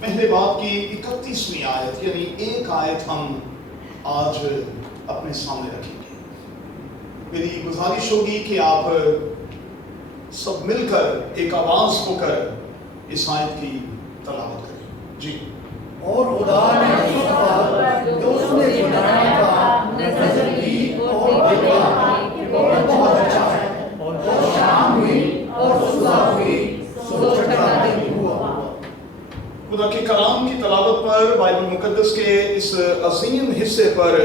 پہلے باب کی 31ویں آیت یعنی ایک آیت ہم آج اپنے سامنے رکھیں گے. میری گزارش ہوگی کہ آپ سب مل کر ایک آواز ہو کر اس آیت کی تلاوت کریں. جی. اور خدا نے اس پر جو اس نے بنایا تھا نظر کی اور دیکھا اور بہت اچھا ہے. اور شام ہوئی اور صبح ہوئی سو چھٹا دن ہوا. خدا کے کلام کی تلاوت پر، بائبل مقدس کے اس عظیم حصے پر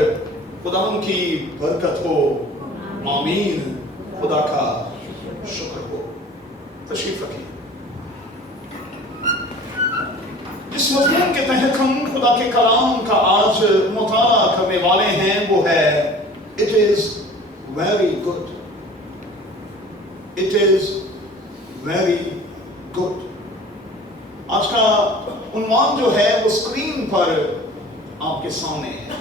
خدا کی برکت ہو. آمین. خدا کا شکر ہو. تشریف رکھیں. جس مضمون کے تحت ہم خدا کے کلام کا آج مطالعہ کرنے والے ہیں وہ ہے It is very good. It is very good. آج کا عنوان جو ہے وہ اسکرین پر آپ کے سامنے ہے.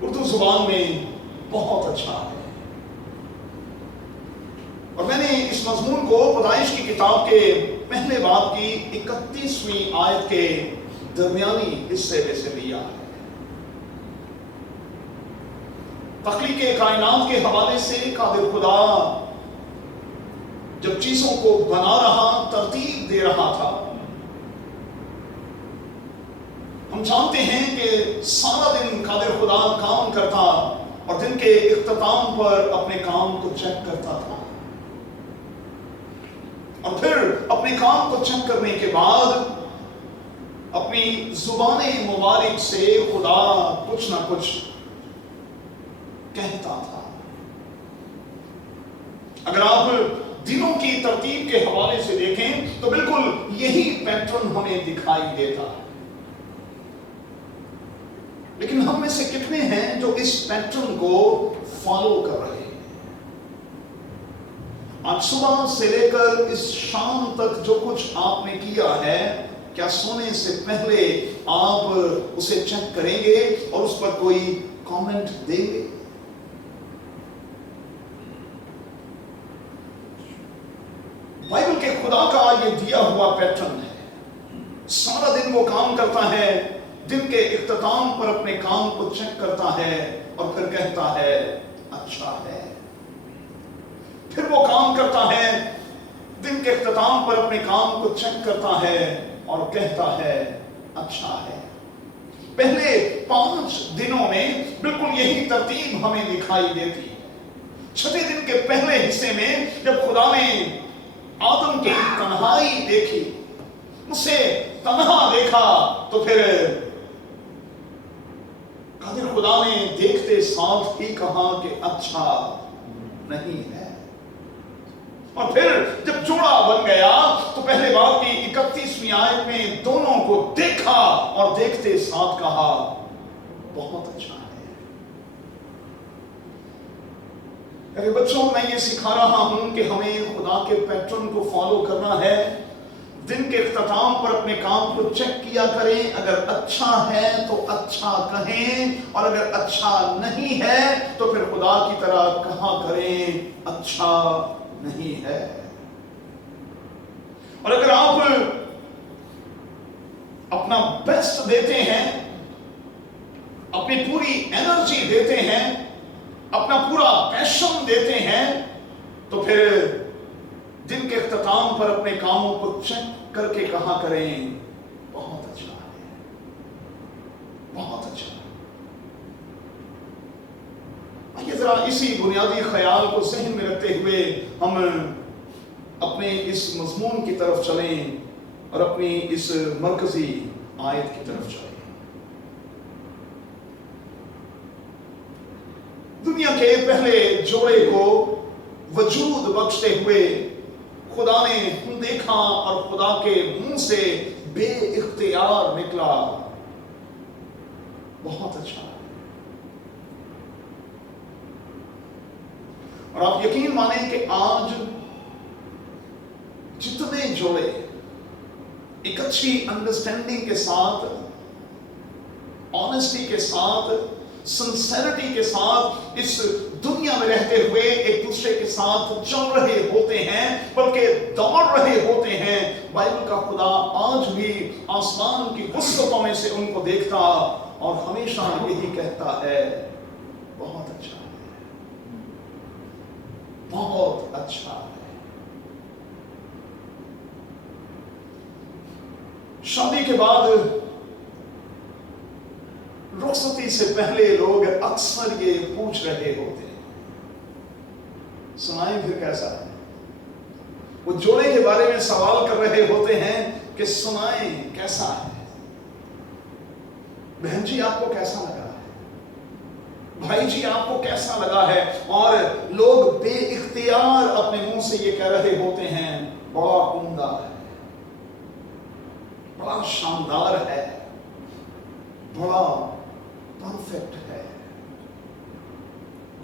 اردو زبان میں بہت اچھا ہے. اور میں نے اس مضمون کو پیدائش کی کتاب کے پہلے باب کی 31ویں آیت کے درمیانی حصے میں سے لیا ہے. تخلیق کائنات کے حوالے سے قادر خدا جب چیزوں کو بنا رہا، ترتیب دے رہا تھا، ہم جانتے ہیں کہ سارا دن قادر خدا کام کرتا اور دن کے اختتام پر اپنے کام کو چیک کرتا تھا. اور پھر اپنے کام کو چیک کرنے کے بعد اپنی زبان مبارک سے خدا کچھ نہ کچھ کہتا تھا. اگر آپ دنوں کی ترتیب کے حوالے سے دیکھیں تو بالکل یہی پیٹرن ہمیں دکھائی دیتا ہے. لیکن ہم میں سے کتنے ہیں جو اس پیٹرن کو فالو کر رہے ہیں؟ آج صبح سے لے کر اس شام تک جو کچھ آپ نے کیا ہے، کیا سونے سے پہلے آپ اسے چیک کریں گے اور اس پر کوئی کامنٹ دیں گے؟ بائبل کے خدا کا یہ دیا ہوا پیٹرن ہے. سارا دن وہ کام کرتا ہے، دن کے اختتام پر اپنے کام کو چیک کرتا ہے اور پھر کہتا ہے اچھا ہے. پھر وہ کام کرتا ہے، دن کے اختتام پر اپنے کام کو چیک کرتا ہے اور کہتا ہے اچھا ہے. پہلے 5 دنوں میں بالکل یہی ترتیب ہمیں دکھائی دیتی ہے. 6 دن کے پہلے حصے میں جب خدا نے آدم کی تنہائی دیکھی، اسے تنہا دیکھا، تو پھر قادر خدا نے دیکھتے ساتھ ہی کہا کہ اچھا نہیں ہے. اور پھر جب جوڑا بن گیا تو پہلے باب کی 31ویں آیت میں دونوں کو دیکھا اور دیکھتے ساتھ کہا بہت اچھا ہے. میرے بچوں، میں یہ سکھا رہا ہوں کہ ہمیں خدا کے پیٹرن کو فالو کرنا ہے. دن کے اختتام پر اپنے کام کو چیک کیا کریں. اگر اچھا ہے تو اچھا کہیں، اور اگر اچھا نہیں ہے تو پھر خدا کی طرح کہا کریں اچھا نہیں ہے. اور اگر آپ اپنا بیسٹ دیتے ہیں، اپنی پوری انرجی دیتے ہیں، اپنا پورا پیشن دیتے ہیں، تو پھر دن کے اختتام پر اپنے کاموں کو چیک کر کے کہا کریں بہت اچھا ہے، بہت اچھا ہے. آئیے ذرا اسی بنیادی خیال کو ذہن میں رکھتے ہوئے ہم اپنے اس مضمون کی طرف چلیں اور اپنی اس مرکزی آیت کی طرف چلیں. دنیا کے پہلے جوڑے کو وجود بخشتے ہوئے خدا نے دیکھا اور خدا کے منہ سے بے اختیار نکلا بہت اچھا. اور آپ یقین مانیں کہ آج جتنے جوڑے ایک اچھی انڈرسٹینڈنگ کے ساتھ، آنیسٹی کے ساتھ، سنسیرٹی کے ساتھ اس دنیا میں رہتے ہوئے ایک دوسرے کے ساتھ چل رہے ہوتے ہیں، بلکہ دوڑ رہے ہوتے ہیں، बाइबल का खुदा आज भी आसमान की वसअतों में से उनको देखता और हमेशा यही कहता है, बहुत अच्छा है, बहुत अच्छा है। शादी के बाद रुखसती से पहले लोग अक्सर ये पूछ रहे होते हैं, सुनाएं फिर कैसा है। वो जोड़े के बारे में सवाल कर रहे होते हैं कि सुनाएं कैसा है, बहन जी आपको कैसा लगा है, भाई जी आपको कैसा लगा है। और लोग बेइख्तियार अपने मुंह से ये कह रहे होते हैं, बड़ा उम्दा है, बड़ा शानदार है, बड़ा परफेक्ट है,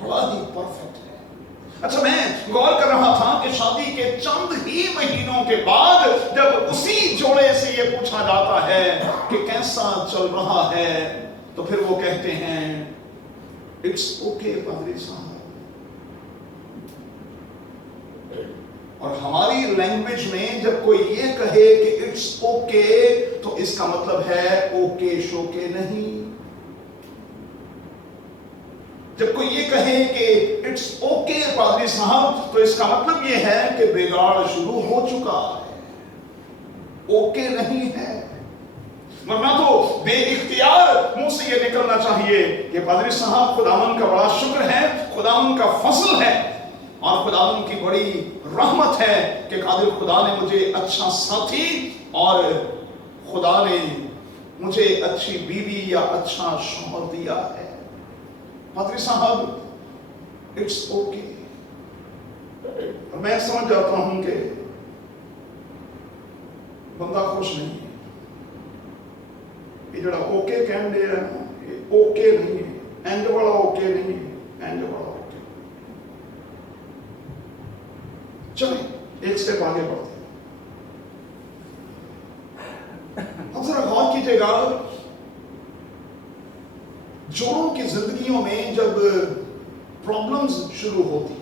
बड़ा ही परफेक्ट है। अच्छा, मैं गौर कर रहा था कि शादी के चंद ही महीनों के बाद जब उसी जोड़े से ये पूछा जाता है कि कैसा चल रहा है, तो फिर वो कहते हैं इट्स ओके पादरी साहब। और हमारी लैंग्वेज में जब कोई ये कहे कि इट्स ओके, तो इसका मतलब है ओके शोके नहीं। जब कोई ये कहे कि इट्स ओके पादरी साहब, तो इसका मतलब ये है कि बिगाड़ शुरू हो चुका है, ओके नहीं है। वरना तो बेइख्तियार मुंह से ये निकलना चाहिए कि पादरी साहब खुदावन का बड़ा शुक्र है, खुदावन का फजल है और खुदावन की बड़ी रहमत है कि कादिर खुदा ने मुझे अच्छा साथी और खुदा ने मुझे अच्छी बीवी या अच्छा शौहर दिया है। पादरी साहब इट्स ओके। मैं समझ जाता हूं कि बंदा खुश नहीं है, ये जरा ओके कह दे रहा है, ये ओके नहीं है, एंड वाला ओके नहीं है, एंड वाला ओके। चलिए एक स्टेप आगे बढ़ते हैं। अब जरा गौर कीजिएगा, जोड़ों की जिंदगियों में जब प्रॉब्लम्स शुरू होती,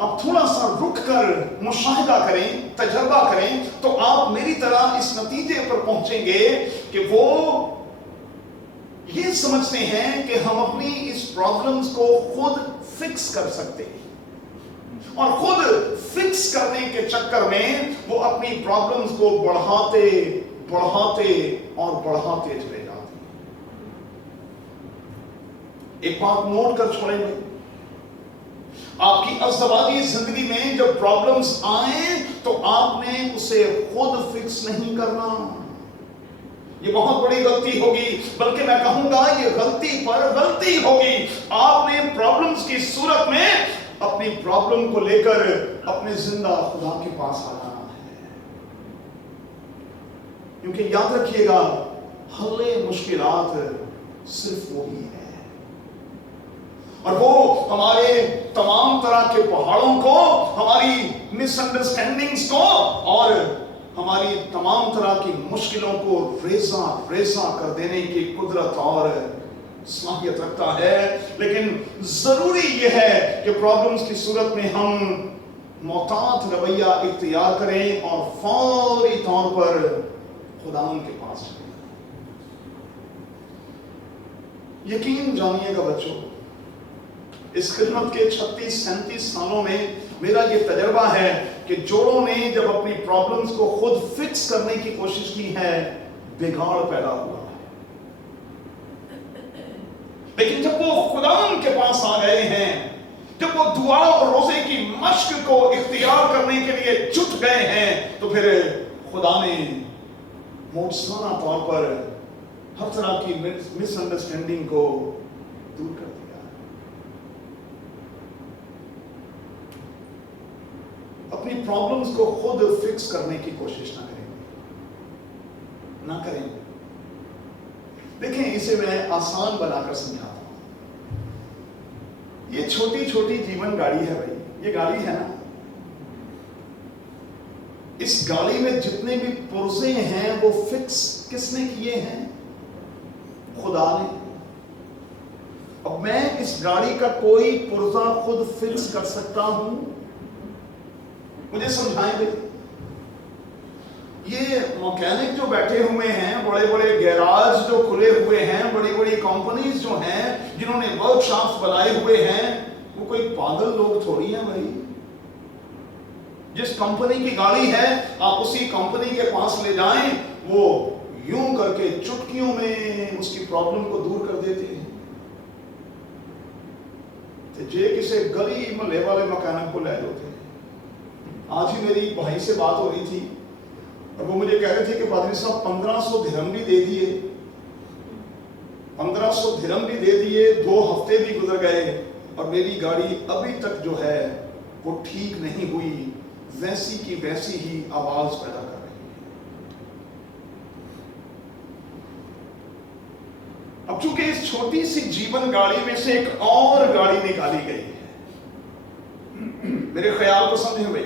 अब थोड़ा सा रुक कर मुशाहिदा करें, तजर्बा करें, तो आप मेरी तरह इस नतीजे पर पहुंचेंगे कि वो ये समझते हैं कि हम अपनी इस प्रॉब्लम्स को खुद फिक्स कर सकते हैं और खुद फिक्स करने के चक्कर में वो अपनी प्रॉब्लम्स को बढ़ाते बढ़ाते और बढ़ाते चले जाते हैं। एक बात नोट कर छोड़ेंगे, आपकी अज़दवाजी जिंदगी में जब प्रॉब्लम्स आए तो आपने उसे खुद फिक्स नहीं करना। ये बहुत बड़ी गलती होगी, बल्कि मैं कहूंगा ये गलती पर गलती होगी। आपने प्रॉब्लम्स की सूरत में अपनी प्रॉब्लम को लेकर अपने जिंदा खुदा के पास आना है, क्योंकि याद रखिएगा हल्ले मुश्किलात सिर्फ वही है और वो हमारे तमाम तरह के पहाड़ों को, हमारी मिसअंडरस्टैंडिंग्स को और हमारी तमाम तरह की मुश्किलों को रेजा रेजा कर देने की कुदरत और सलाहियत रखता है। लेकिन जरूरी यह है कि प्रॉब्लम्स की सूरत में हम मोहतात रवैया इख्तियार करें और फौरी तौर पर खुदावन के पास चलें। यकीन जानिएगा बच्चों, इस खिदमत के 36-37 सालों में मेरा ये तजर्बा है कि जोड़ों ने जब अपनी प्रॉब्लम्स को खुद फिक्स करने की कोशिश की है, बिगाड़ पैदा हुआ है। लेकिन जब वो खुदावन के पास आ गए हैं, जब वो दुआ और रोजे की मश्क को इख्तियार करने के लिए जुट गए हैं, तो फिर खुदा ने मौजूदा तौर पर हर तरह की मिसअंडरस्टैंडिंग को दूर कर दिया। अपनी प्रॉब्लम्स को खुद फिक्स करने की कोशिश ना करें। देखें, इसे मैं आसान बनाकर समझाता हूं। ये छोटी छोटी जीवन गाड़ी है भाई, ये गाड़ी है ना, इस गाड़ी में जितने भी पुर्जे हैं वो फिक्स किसने किए हैं? खुदा ने। अब मैं इस गाड़ी का कोई पुर्जा खुद फिक्स कर सकता हूं? मुझे समझाएंगे? ये मैकेनिक जो बैठे हुए हैं, बड़े बड़े गैराज जो खुले हुए हैं, बड़ी बड़ी कंपनीज जो हैं, जिन्होंने वर्कशॉप्स बनाए हुए हैं, वो कोई पागल लोग थोड़ी हैं भाई। जिस कंपनी की गाड़ी है आप उसी कंपनी के पास ले जाएं, वो यूं करके चुटकियों में उसकी प्रॉब्लम को दूर कर देते हैं। तो जे किसी गली मोहल्ले वाले मैकेनिक को ले जाते हैं। आज ही मेरी भाई से बात हो रही थी और वो मुझे कह रहे थे कि पादरी साहब 1500 दिरहम भी दे दिए, 1500 दिरहम भी दे दिए, 2 हफ्ते भी गुजर गए और मेरी गाड़ी अभी तक जो है वो ठीक नहीं हुई, वैसी की वैसी ही आवाज पैदा कर रही है। अब चूंकि इस छोटी सी जीवन गाड़ी में से एक और गाड़ी निकाली गई है, मेरे ख्याल को समझे हुए,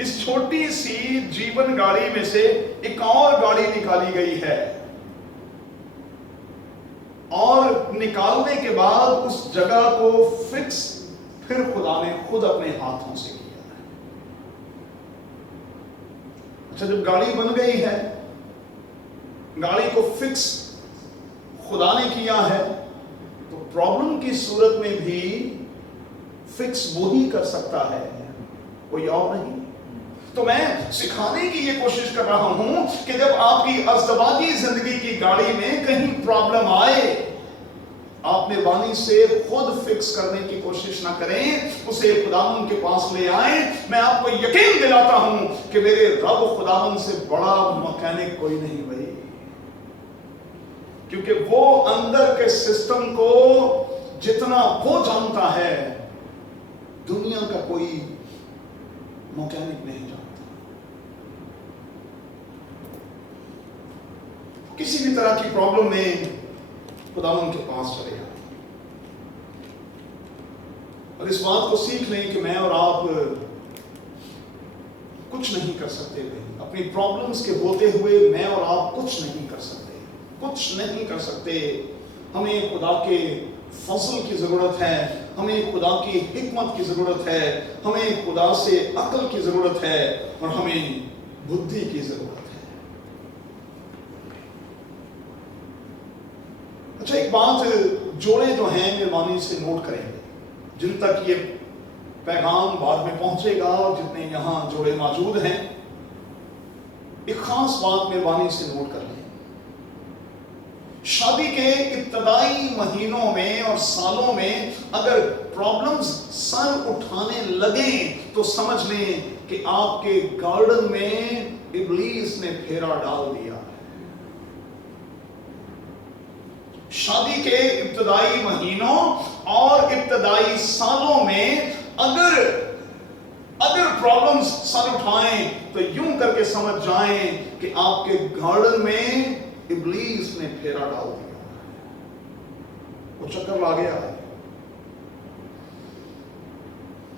इस छोटी सी जीवन गाड़ी में से एक और गाड़ी निकाली गई है और निकालने के बाद उस जगह को फिक्स फिर खुदा ने खुद अपने हाथों से किया है। अच्छा, जब गाड़ी बन गई है, गाड़ी को फिक्स खुदा ने किया है, तो प्रॉब्लम की सूरत में भी फिक्स वो ही कर सकता है, कोई और नहीं। तो मैं सिखाने की ये कोशिश कर रहा हूं कि जब आपकी अज़दवाजी जिंदगी की गाड़ी में कहीं प्रॉब्लम आए, आप मेहरबानी से खुद फिक्स करने की कोशिश ना करें, उसे खुदावन के पास ले आए। मैं आपको यकीन दिलाता हूं कि मेरे रब खुदावन से बड़ा मैकेनिक कोई नहीं भाई, क्योंकि वो अंदर के सिस्टम को जितना वो जानता है, दुनिया का कोई मैकेनिक नहीं जानता। किसी भी तरह की प्रॉब्लम में खुदावन के पास चले जाए और इस बात को सीख लें कि मैं और आप कुछ नहीं कर सकते भाई। अपनी प्रॉब्लम्स के होते हुए मैं और आप कुछ नहीं कर सकते, कुछ नहीं कर सकते। हमें खुदा के फजल की जरूरत है, हमें खुदा की हिकमत की जरूरत है, हमें खुदा से अक्ल की जरूरत है और हमें बुद्धि की जरूरत है। अच्छा, एक बात जोड़े जो हैं मेहरबानी से नोट करेंगे, जिन तक ये पैगाम बाद में पहुंचेगा और जितने यहां जोड़े मौजूद हैं, एक खास बात मेहरबानी से नोट कर लें। शादी के इब्तदाई महीनों में और सालों में अगर प्रॉब्लम्स सर उठाने लगे तो समझ लें कि आपके गार्डन में इब्लीस ने फेरा डाल दिया। शादी के इब्तदाई महीनों और इब्तदाई सालों में अगर प्रॉब्लम्स सर उठाएं तो यूं करके समझ जाएं कि आपके गार्डन में इब्लीस ने फेरा डाल दिया, वो चक्कर ला गया है।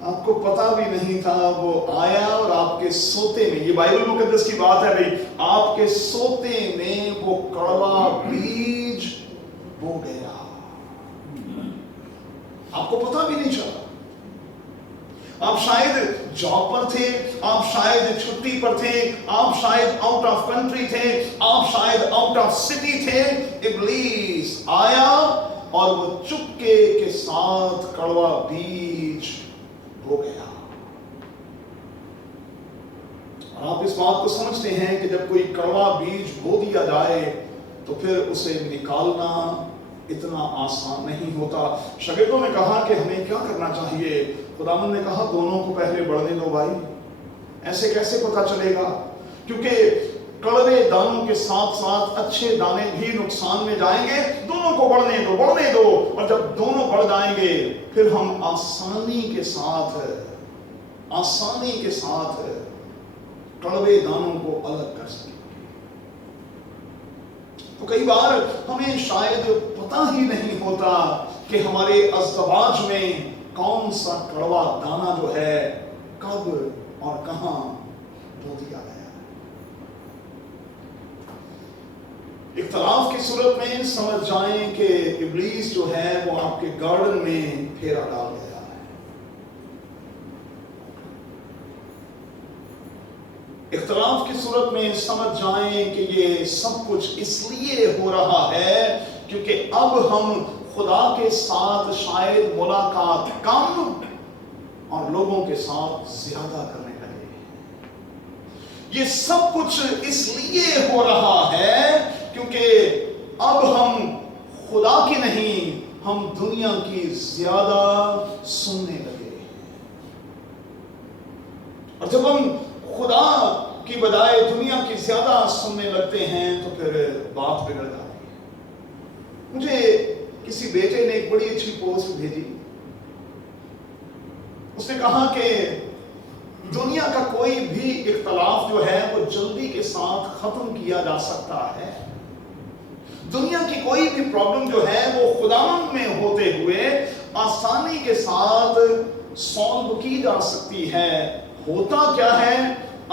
आपको पता भी नहीं था, वो आया और आपके सोते में, ये बाइबल मुकद्दस की बात है भाई, आपके सोते में वो कड़वा बीज बो गया, आपको पता भी नहीं चला। आप शायद जॉब पर थे, आप शायद छुट्टी पर थे, आप शायद आउट ऑफ कंट्री थे, आप शायद आउट ऑफ सिटी थे। इब्लीस आया और वो चुपके के साथ कड़वा बीज बो गया। और आप इस बात को समझते हैं कि जब कोई कड़वा बीज बो दिया जाए तो फिर उसे निकालना इतना आसान नहीं होता। शागिर्दों ने कहा कि हमें क्या करना चाहिए? खुदावंद ने कहा दोनों को पहले बढ़ने दो भाई। ऐसे कैसे पता चलेगा? क्योंकि कड़वे दानों के साथ साथ अच्छे दाने भी नुकसान में जाएंगे। दोनों को बढ़ने दो और जब दोनों बढ़ जाएंगे फिर हम आसानी के साथ कड़वे दानों को अलग कर सकेंगे। तो कई बार हमें शायद पता ही नहीं होता कि हमारे अज़दवाज में कौन सा कड़वा दाना जो है कब और कहां बो दिया गया। इख्तलाफ की सूरत में समझ जाएं कि इब्लीस जो है वो आपके गार्डन में फेरा डाल गया है। اختلاف کی صورت میں سمجھ جائیں کہ یہ سب کچھ اس لیے ہو رہا ہے کیونکہ اب ہم خدا کے ساتھ شاید ملاقات کم اور لوگوں کے ساتھ زیادہ کرنے لگے. یہ سب کچھ اس لیے ہو رہا ہے کیونکہ اب ہم خدا کی نہیں ہم دنیا کی زیادہ سننے لگے. اور جب ہم خدا کی بجائے دنیا کی زیادہ سننے لگتے ہیں تو پھر بات بگڑ جاتی ہے. مجھے کسی بیٹے نے ایک بڑی اچھی پوسٹ بھیجی. اس نے کہا کہ دنیا کا کوئی بھی اختلاف جو ہے وہ جلدی کے ساتھ ختم کیا جا سکتا ہے. دنیا کی کوئی بھی پرابلم جو ہے وہ خدا میں ہوتے ہوئے آسانی کے ساتھ سالو کی جا سکتی ہے. ہوتا کیا ہے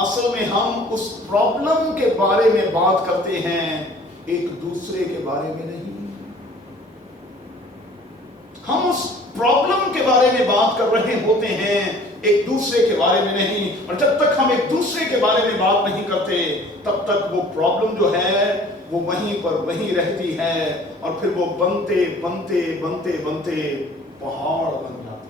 اصل میں ہم اس پرابلم کے بارے میں بات کرتے ہیں ایک دوسرے کے بارے میں نہیں. ہم اس پرابلم کے بارے میں بات کر رہے ہوتے ہیں ایک دوسرے کے بارے میں نہیں. اور جب تک ہم ایک دوسرے کے بارے میں بات نہیں کرتے تب تک وہ پرابلم جو ہے وہ وہیں پر وہیں رہتی ہے اور پھر وہ بنتے بنتے بنتے بنتے پہاڑ بن جاتے.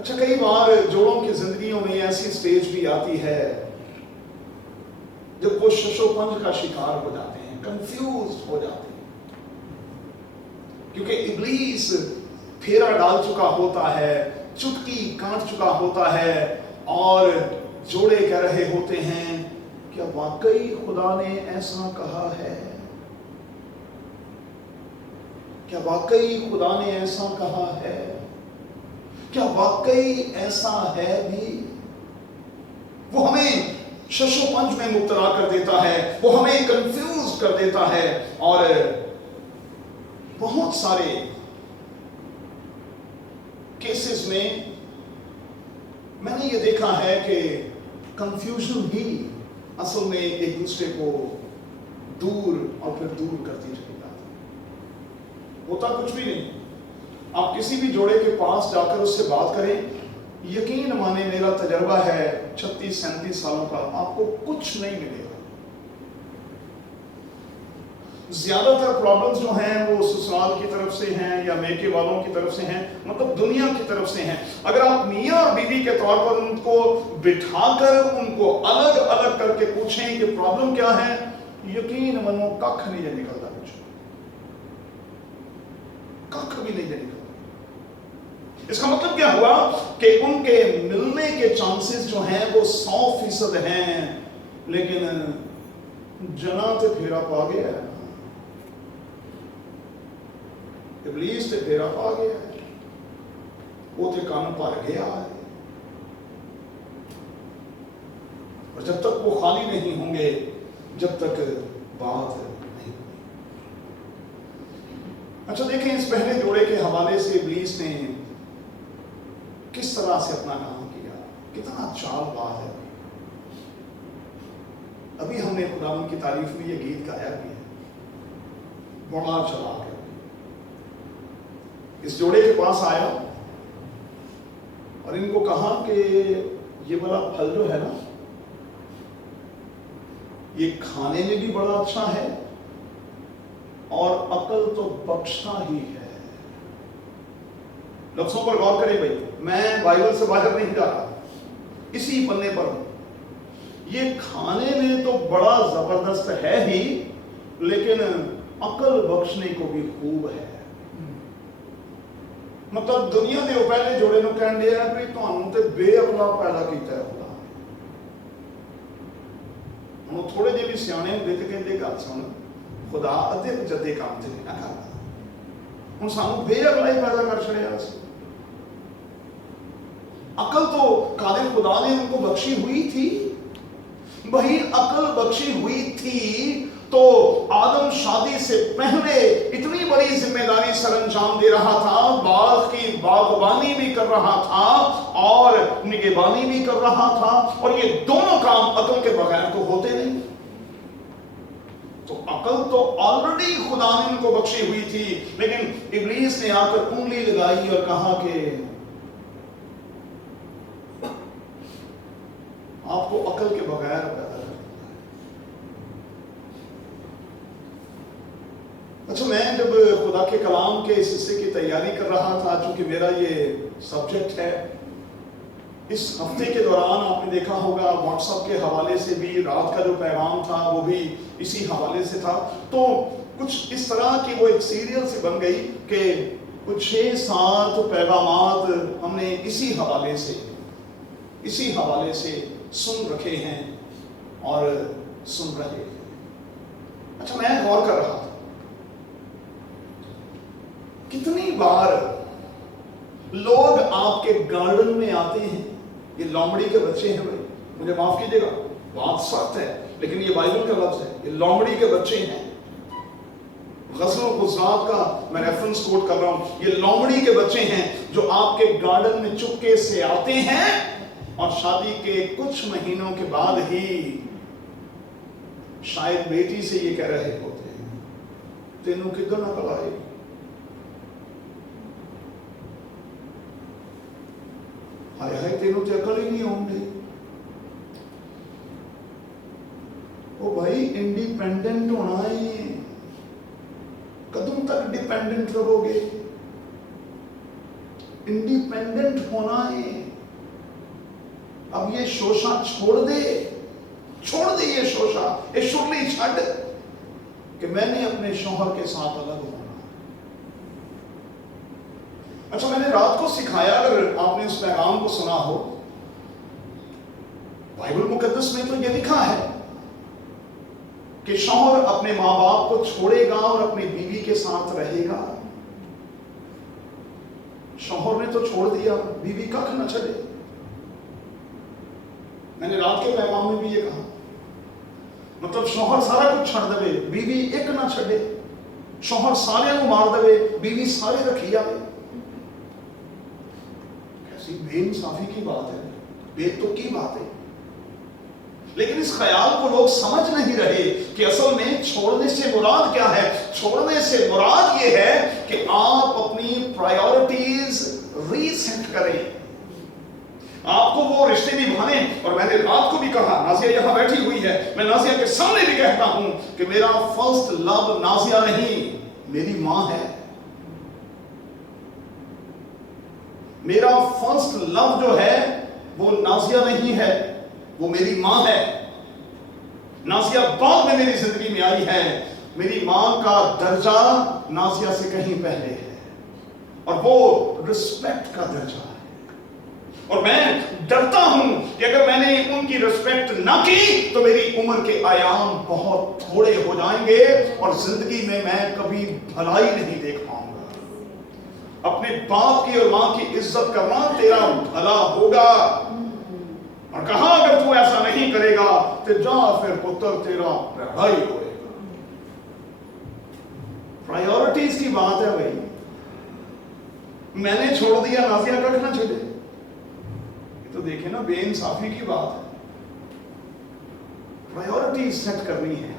اچھا کئی بار جوڑوں کی زندگیوں میں ایسی سٹیج بھی آتی ہے جب وہ شش و پنج کا شکار ہو جاتے ہیں, کنفیوز ہو جاتے ہیں کیونکہ ابلیس پھیرا ڈال چکا ہوتا ہے, چٹکی کاٹ چکا ہوتا ہے اور جوڑے کہہ رہے ہوتے ہیں کیا واقعی خدا نے ایسا کہا ہے, کیا واقعی خدا نے ایسا کہا ہے, کیا واقعی ایسا ہے بھی. وہ ہمیں شش و پنج میں مبتلا کر دیتا ہے, وہ ہمیں کنفیوز کر دیتا ہے. اور بہت سارے کیسز میں میں نے یہ دیکھا ہے کہ کنفیوژن ہی اصل میں ایک دوسرے کو دور اور پھر دور کرتی چلی جاتی. ہوتا کچھ بھی نہیں. آپ کسی بھی جوڑے کے پاس جا کر اس سے بات کریں, یقین مانے میرا تجربہ ہے 36-37 سالوں کا, آپ کو کچھ نہیں ملے گا. زیادہ تر پرابلمز جو ہیں وہ سسرال کی طرف سے ہیں یا میکے والوں کی طرف سے ہیں, مطلب دنیا کی طرف سے ہیں. اگر آپ میاں اور بیوی کے طور پر ان کو بٹھا کر ان کو الگ الگ کر کے پوچھیں کہ پرابلم کیا ہے, یقین مانو ککھ نہیں نکلتا, ککھ بھی نہیں نکلتا. اس کا مطلب کیا ہوا کہ ان کے ملنے کے چانسز جو ہیں وہ 100% ہیں, لیکن جنا تے پھیرا پا گیا ہے, ابلیس تے پھیرا پا گیا ہے, وہ تے کان پر گیا ہے. اور جب تک وہ خالی نہیں ہوں گے جب تک بات نہیں. اچھا دیکھیں اس پہلے جوڑے کے حوالے سے ابلیس نے کس طرح سے اپنا کام کیا, کتنا چال باز ہے. ابھی ہم نے خدا کی تعریف میں یہ گیت گایا بھی ہے, بڑا چلاک ہے. اس جوڑے کے پاس آیا اور ان کو کہا کہ یہ والا پھل جو ہے نا یہ کھانے میں بھی بڑا اچھا ہے اور عقل تو بخشتا ہی ہے. لفظوں پر غور کریں بھائی, میں بائبل سے باہر نہیں جا رہا, اسی پنے پر ہوں. یہ کھانے میں تو بڑا زبردست ہے ہی لیکن عقل بخشنے کو بھی خوب ہے. مطلب دنیا دے وہ پہلے جوڑے نو کہن دے ہے کہ تانوں تے بے عقلا پیدا کیتا ہے خدا. ہن تھوڑے جے بھی سیانے ہندے تے کہندے گل سن خدا ادھے جدے کام تے نہیں کردا. ہن سانوں بے عقلا ہی پیدا کر چھڑیا سی. عقل تو قادر خدا نے ان کو بخشی ہوئی تھی, وہی عقل بخشی ہوئی تھی تو آدم شادی سے پہلے اتنی بڑی ذمہ داری سر انجام دے رہا تھا, باغ کی باغبانی بھی کر رہا تھا اور نگہبانی بھی کر رہا تھا, اور یہ دونوں کام عقل کے بغیر تو ہوتے نہیں. تو عقل تو آلریڈی خدا نے ان کو بخشی ہوئی تھی, لیکن ابلیس نے آ کر انگلی لگائی اور کہا کہ آپ کو عقل کے بغیر پیدا کرتا ہے. اچھا میں جب خدا کے کلام کے اس حصے کی تیاری کر رہا تھا، چونکہ میرا یہ سبجیکٹ ہے، اس ہفتے کے دوران آپ نے دیکھا ہوگا واٹس ایپ کے حوالے سے بھی رات کا جو پیغام تھا وہ بھی اسی حوالے سے تھا. تو کچھ اس طرح کی وہ ایک سیریل سے بن گئی کہ کچھ 6-7 پیغامات ہم نے اسی حوالے سے سن رکھے ہیں اور سن رہے ہیں. اچھا میں غور کر رہا تھا کتنی بار لوگ آپ کے گارڈن میں آتے ہیں. یہ لومڑی کے بچے ہیں بھائی، مجھے معاف کیجیے گا بات سخت ہے لیکن یہ بائبل کا لفظ ہے، یہ لومڑی کے بچے ہیں. غزل و غزات کا میں ریفرنس کوٹ کر رہا ہوں. یہ لومڑی کے بچے ہیں جو آپ کے گارڈن میں چپکے سے آتے ہیں اور شادی کے کچھ مہینوں کے بعد ہی شاید بیٹی سے یہ کہہ رہے ہوتے ہیں تینوں کدھر نکل آئے گی. ہائے ہائے تینوں تے عقل ہی نہیں ہوں گے. او بھائی انڈیپینڈنٹ ہونا ہے، کدوں تک ڈیپینڈنٹ رہو گے؟ انڈیپینڈنٹ ہونا ہے. اب یہ شوشہ چھوڑ دے یہ شوشہ، یہ شرلی چھڑ کہ میں نے اپنے شوہر کے ساتھ الگ ہونا. اچھا میں نے رات کو سکھایا، اگر آپ نے اس پیغام کو سنا ہو، بائبل مقدس میں تو یہ لکھا ہے کہ شوہر اپنے ماں باپ کو چھوڑے گا اور اپنی بیوی کے ساتھ رہے گا. شوہر نے تو چھوڑ دیا، بیوی ککھ نہ چھڑے. میں نے رات کے پیغام میں بھی یہ کہا، مطلب شوہر سارا کچھ چھڑ دے، بیوی ایک نہ چھڑے. شوہر سارے کو مار دے، بیوی سارے رکھی آئے. کیسی بے انصافی کی بات ہے، بے تو کی بات ہے. لیکن اس خیال کو لوگ سمجھ نہیں رہے کہ اصل میں چھوڑنے سے مراد کیا ہے. چھوڑنے سے مراد یہ ہے کہ آپ اپنی پرائیورٹیز ریسیٹ کریں، آپ کو وہ رشتے نبھانے. اور میں نے رات کو بھی کہا، نازیہ یہاں بیٹھی ہوئی ہے، میں نازیہ کے سامنے بھی کہتا ہوں کہ میرا فرسٹ لو نازیہ نہیں، میری ماں ہے. میرا فرسٹ لو جو ہے وہ نازیہ نہیں ہے، وہ میری ماں ہے. نازیہ بعد میں میری زندگی میں آئی ہے. میری ماں کا درجہ نازیہ سے کہیں پہلے ہے اور وہ رسپیکٹ کا درجہ ہے. اور میں ڈرتا ہوں کہ اگر میں نے ان کی رسپیکٹ نہ کی تو میری عمر کے ایام بہت تھوڑے ہو جائیں گے اور زندگی میں کبھی بھلائی نہیں دیکھ پاؤں گا. اپنے باپ کی اور ماں کی عزت کرنا تیرا بھلا ہوگا. اور کہا اگر تو ایسا نہیں کرے گا تو جا پھر پتر تیرا بھائی ہوئے گا. پرائیورٹیز کی بات ہے بھائی. میں نے چھوڑ دیا، نازیہ ککھ نہ چھڑے. تو دیکھیں نا بے انصافی کی بات ہے. پرائیورٹیز سیٹ کرنی ہے.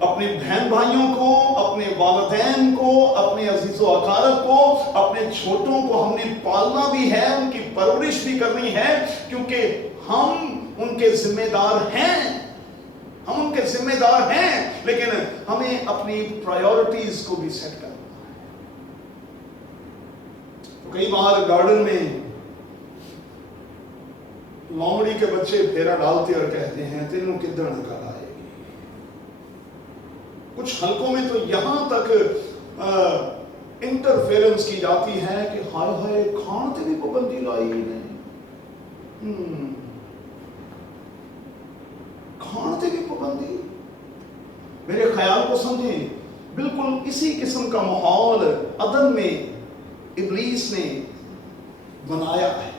اپنے بہن بھائیوں کو، اپنے والدین کو، اپنے عزیز و اقارب کو، اپنے چھوٹوں کو ہم نے پالنا بھی ہے، ان کی پرورش بھی کرنی ہے، کیونکہ ہم ان کے ذمہ دار ہیں. ہم ان کے ذمہ دار ہیں، لیکن ہمیں اپنی پرائیورٹیز کو بھی سیٹ کرنا ہے. تو کئی بار گارڈن میں لومڑی کے بچے پھیرا ڈالتے اور کہتے ہیں تینوں کدھر نکل آئے گی. کچھ حلقوں میں تو یہاں تک انٹرفیرنس کی جاتی ہے کہ ہائے ہائے کھان تے بھی پابندی لائی نے. کھان تے بھی پابندی. میرے خیال کو سمجھیں، بالکل اسی قسم کا ماحول عدن میں ابلیس نے بنایا ہے.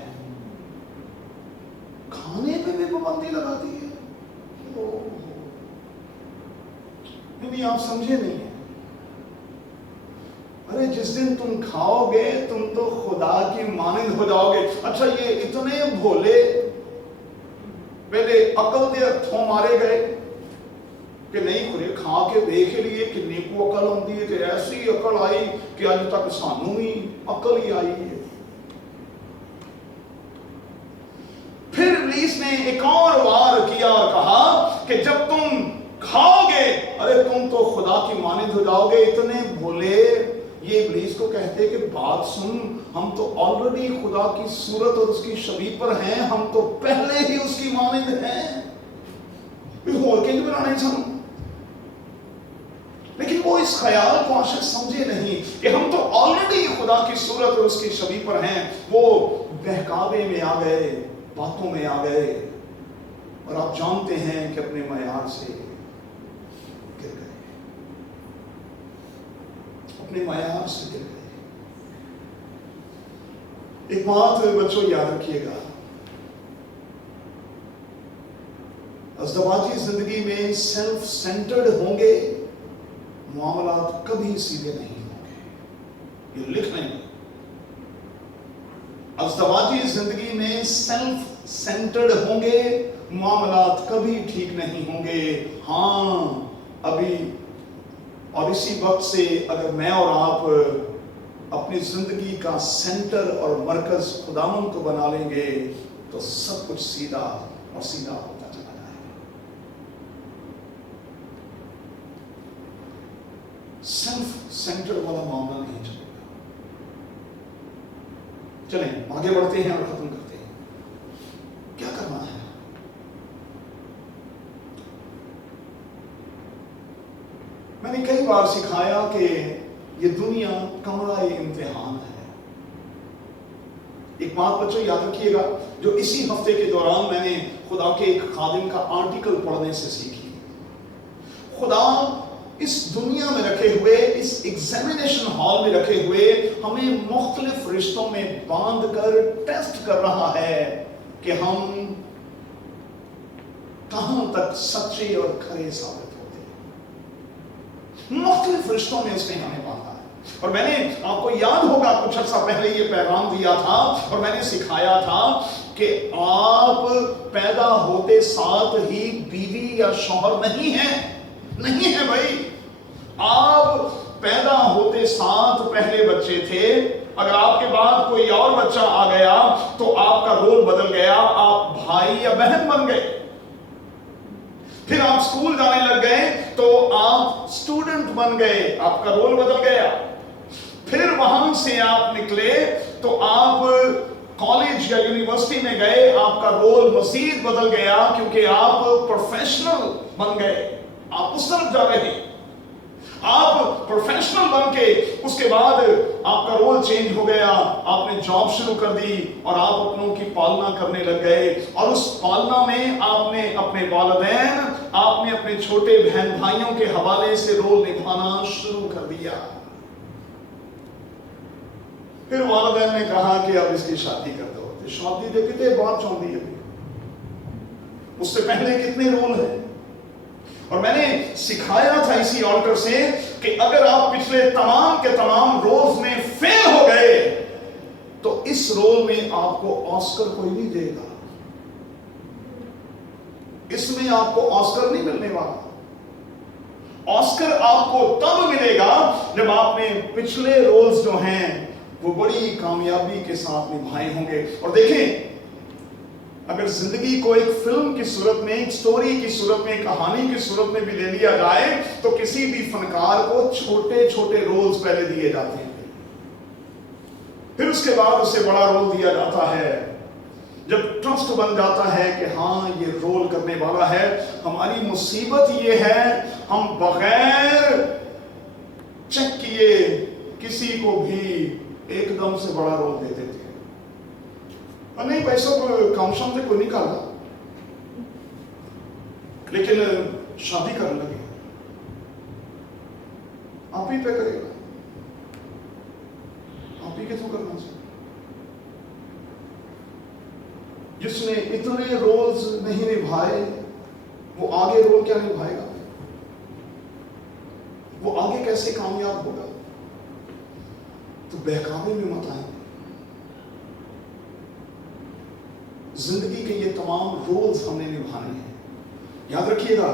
کھانے پہ بھی پابندی لگاتی ہے. نہیں آپ سمجھے نہیں ہیں. ارے جس دن تم کھاؤ گے تم تو خدا کی مانند ہو جاؤ گے. اچھا یہ اتنے بھولے پہلے عقل دے ہتھوں مارے گئے کہ نہیں خورے کھا کے دیکھ لیے کنی کو عقل ہوندی ہے. کہ ایسی عقل آئی کہ اج تک سانوں ہی عقل ہی آئی ہے. پھر इब्लीस ने एक और वार किया और कहा कि जब तुम खाओगे, अरे तुम तो खुदा की मानिंद हो जाओगे। इतने भोले ये इब्लीस को कहते कि बात सुन, हम तो ऑलरेडी खुदा की सूरत और उसकी शबीह पर हैं, हम तो पहले ही उसकी मानिंद हैं, होर के बनाने ਸਾਨੂੰ। लेकिन वो इस ख्याल को आशा समझे नहीं कि हम तो ऑलरेडी खुदा की सूरत और उसकी शबीह पर हैं। वो बहकावे में आ गए, बातों में आ गए, और आप जानते हैं कि अपने मयार से गिर गए, अपने मयार से गिर गए। एक बात बच्चों याद रखिएगा, अज़दवाजी जिंदगी में सेल्फ सेंटर्ड होंगे, मामलात कभी सीधे नहीं होंगे। ये लिख लें, अज़दवाजी जिंदगी में सेल्फ सेंटर्ड होंगे, मामलात कभी ठीक नहीं होंगे। हाँ, अभी और इसी वक्त से अगर मैं और आप अपनी जिंदगी का सेंटर और मरकज खुदावंद को बना लेंगे तो सब कुछ सीधा और सीधा होता चला जाएगा। सेल्फ सेंटर वाला मामला नहीं चलेगा। चलें आगे बढ़ते हैं और खत्म करते हैं। क्या करना है? मैंने कई बार सिखाया कि ये दुनिया कमरा इम्तिहान है। एक बात बच्चों याद रखिएगा, जो इसी हफ्ते के दौरान मैंने खुदा के एक खादिम का आर्टिकल पढ़ने से सीखी। खुदा इस दुनिया में रखे हुए, इस एग्जामिनेशन हॉल में रखे हुए हमें मुख्तलिफ रिश्तों में बांध कर टेस्ट कर रहा है कि हम कहां तक सच्चे और खरे साबित होते हैं। मुख्तलिफ रिश्तों में उसने हमें बांधा है। और मैंने आपको याद होगा कुछ अर्सा पहले ये पैगाम दिया था और मैंने सिखाया था कि आप पैदा होते साथ ही बीवी या शौहर नहीं है। नहीं है भाई, आप पैदा होते साथ पहले बच्चे थे। अगर आपके बाद कोई और बच्चा आ गया तो आपका रोल बदल गया, आप भाई या बहन बन गए। फिर आप स्कूल जाने लग गए तो आप स्टूडेंट बन गए, आपका रोल बदल गया। फिर वहां से आप निकले तो आप कॉलेज या यूनिवर्सिटी में गए, आपका रोल मजीद बदल गया क्योंकि आप प्रोफेशनल बन गए, आप उस तरफ जा रहे हैं। आप प्रोफेशनल बन के उसके बाद आपका रोल चेंज हो गया, आपने जॉब शुरू कर दी और आप अपनों की पालना करने लग गए। और उस पालना में आपने अपने वालिदैन, आपने अपने छोटे बहन भाइयों के हवाले से रोल निभाना शुरू कर दिया। फिर वालिदैन ने कहा कि अब इसकी शादी कर दो। तो शादी दे कितने बात चाहती है, उससे पहले कितने रोल हैं। और मैंने सिखाया था इसी ऑल्टर से कि अगर आप पिछले तमाम के तमाम रोल्स में फेल हो गए तो इस रोल में आपको ऑस्कर कोई नहीं देगा, इसमें आपको ऑस्कर नहीं मिलने वाला। ऑस्कर आपको तब मिलेगा जब आपने पिछले रोल्स जो हैं वो बड़ी कामयाबी के साथ निभाए होंगे। और देखें, अगर जिंदगी को एक फिल्म की सूरत में, एक स्टोरी की सूरत में, कहानी की सूरत में भी ले लिया जाए तो किसी भी फनकार को छोटे छोटे रोल्स पहले दिए जाते हैं, फिर उसके बाद उसे बड़ा रोल दिया जाता है। जब ट्रस्ट बन जाता है कि हाँ ये रोल करने वाला है। हमारी मुसीबत ये है, हम बगैर चेक किए किसी को भी एकदम से बड़ा रोल दे देते हैं। और नहीं, पैसों को कामशाम से कोई नहीं करता, लेकिन शादी करने लगे आप ही पे करेगा, आप ही के थ्रू करना चाहिए। जिसने इतने रोल्स नहीं निभाए वो आगे रोल क्या निभाएगा, वो आगे कैसे कामयाब होगा। तो बहकावे में मत आए। जिंदगी के ये तमाम रोल्स हमने निभाने हैं। याद रखिएगा,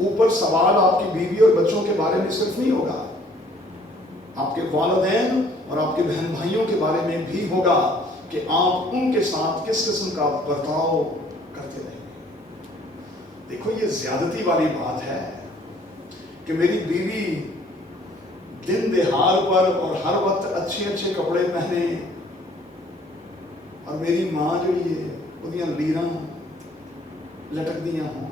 ऊपर सवाल आपकी बीवी और बच्चों के बारे में सिर्फ नहीं होगा, आपके वालिदैन और आपके बहन भाइयों के बारे में भी होगा कि आप उनके साथ किस किस्म का बर्ताव देखो ये ज्यादती वाली बात है कि मेरी बीवी दिन दिहाड़ पर और हर वक्त अच्छे अच्छे कपड़े पहने और मेरी मां जी है ਉਹਦੀਆਂ ਲੀਰਾਂ लटकदियां हों।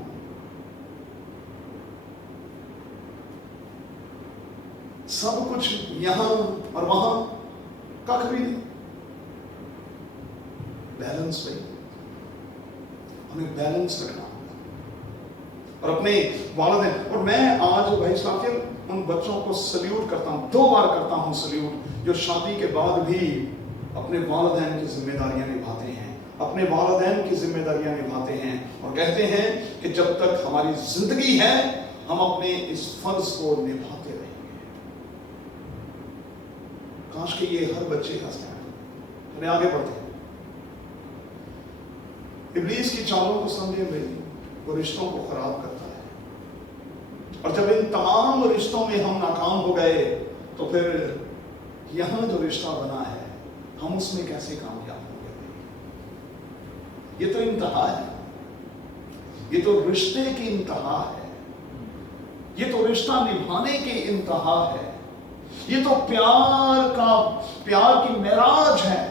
सब कुछ यहां और वहां, कख भी नहीं, बैलेंस नहीं। हमें बैलेंस रखना होगा और अपने वालिदैन। और मैं आज भाई साहब उन बच्चों को सल्यूट करता हूं, 2 बार करता हूं सल्यूट, जो शादी के बाद भी अपने वालिदैन की जिम्मेदारियां निभाते हैं, अपने वालिदैन की जिम्मेदारियां निभाते हैं और कहते हैं कि जब तक हमारी जिंदगी है हम अपने इस फर्ज को निभाते रहेंगे। काश के ये हर बच्चे का स्टैंड। चलिए आगे बढ़ते हैं। इब्लीस की चालों को समझे भाई, वो रिश्तों को खराब करता है और जब इन तमाम रिश्तों में हम नाकाम हो गए तो फिर यहां जो रिश्ता बना है हम उसमें कैसे कामयाब होंगे। ये तो इंतहा है, ये तो रिश्ते की इंतहा है, ये तो रिश्ता निभाने की इंतहा है, ये तो प्यार की मेराज है,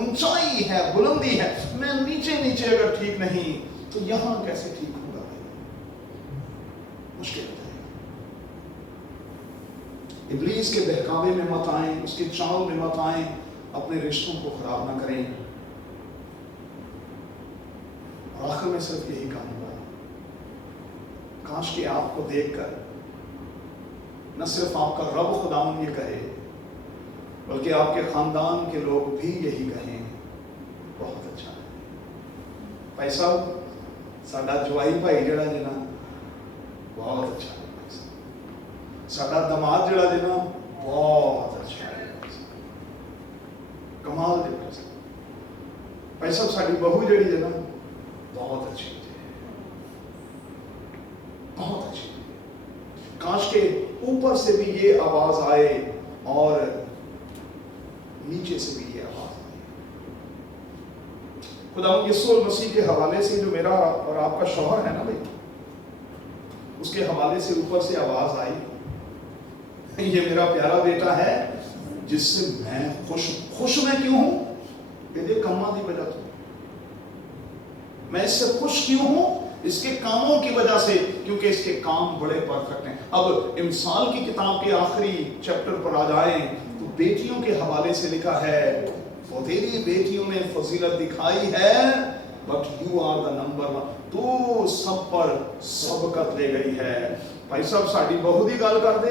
ऊंचाई है, बुलंदी है। मैं नीचे नीचे अगर ठीक नहीं तो यहां कैसे ठीक होगा भाई, मुश्किल हो जाएगा। इब्लीस के बहकावे में मत आए, उसके चाल में मत आए, अपने रिश्तों को खराब ना करें। और आखिर में सिर्फ यही कहूंगा, काश कि आपको देखकर न सिर्फ आपका रब खुदावन ये कहे बल्कि आपके खानदान के लोग भी यही कहें, बहुत अच्छा है भाई साहब, साडा जवाई भाई जड़ा जिना बहुत अच्छा है भाई साहब, साडा दमाद जड़ा जिना बहुत अच्छा है कमाल दे भाई साहब, साडी बहू जड़ी जिना बहुत अच्छी है, बहुत अच्छी। काश के ऊपर से भी ये आवाज आए और नीचे से भी ये आवाज आए। खुदावंद यीशु मसीह के हवाले से जो मेरा और आपका शौहर है ना भाई, उसके हवाले से ऊपर से आवाज आई, ये मेरा प्यारा बेटा है जिससे मैं खुश मैं क्यों हूं? ये कम्मा की वजह से मैं इससे खुश क्यों हूं? इसके कामों की वजह से, क्योंकि इसके काम बड़े परफेक्ट हैं। अब इमसाल की किताब के आखिरी चैप्टर पर आ जाएं तो बेटियों के हवाले से लिखा है, वो तेरी बेटियों ने फजीलत दिखाई है but you are the number 1, तू सब पर सबकत ले गई है। भाई साहब साड़ी बहू दी गल कर दे